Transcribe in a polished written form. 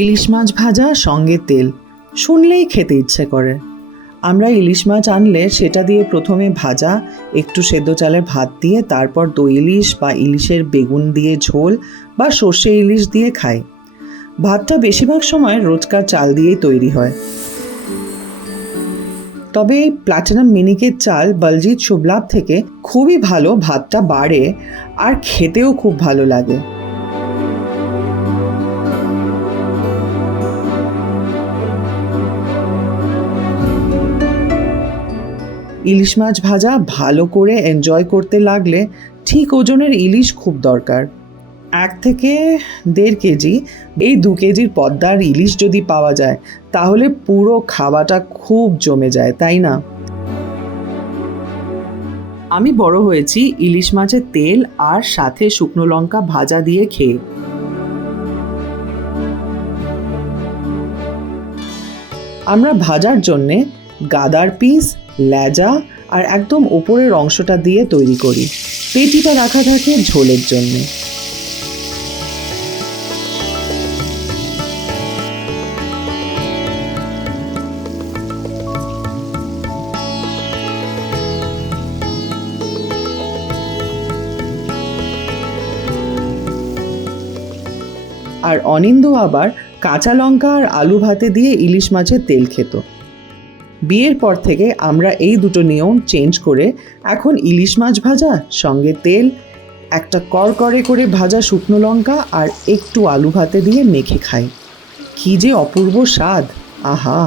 ইলিশ মাছ ভাজা সঙ্গে তেল শুনলেই খেতে ইচ্ছে করে। আমরা ইলিশ মাছ আনলে সেটা দিয়ে প্রথমে ভাজা, একটু সেদ্ধ চালের ভাত দিয়ে, তারপর দই ইলিশ বা ইলিশের বেগুন দিয়ে ঝোল বা সর্ষে ইলিশ দিয়ে খাই। ভাতটা বেশিরভাগ সময় রোজকার চাল দিয়েই তৈরি হয়, তবে এই প্লাটিনাম মিনিকেট চাল বলজিৎ শুভ লাভ থেকে খুবই ভালো, ভাতটা বাড়ে আর খেতেও খুব ভালো লাগে। ইলিশ মাছ ভাজা ভালো করে এনজয় করতে লাগলে ঠিক ওজনের ইলিশ খুব দরকার। 1 থেকে 1.5 কেজি, এই 2 কেজির পদ্মার ইলিশ যদি পাওয়া যায় তাহলে পুরো খাওয়াটা খুব জমে যায়, তাই না? আমি বড় হয়েছি ইলিশ মাছের তেল আর সাথে শুকনো লঙ্কা ভাজা দিয়ে খেয়ে। আমরা ভাজার জন্যে গাদার পিস, লেজা আর একদম ওপরের অংশটা দিয়ে তৈরি করি। পেটিটা রাখা থাকে ঝোলের জন্যে। আর অনিন্দ আবার কাঁচা লঙ্কা আর আলু ভাতে দিয়ে ইলিশ মাছের তেল খেত। বিয়ের পর থেকে আমরা এই দুটো নিয়ম চেঞ্জ করে এখন ইলিশ মাছ ভাজা সঙ্গে তেল, একটা করকরে করে ভাজা শুকনো লঙ্কা আর একটু আলু ভাতে দিয়ে মেখে খাই। কি যে অপূর্ব স্বাদ! আহা!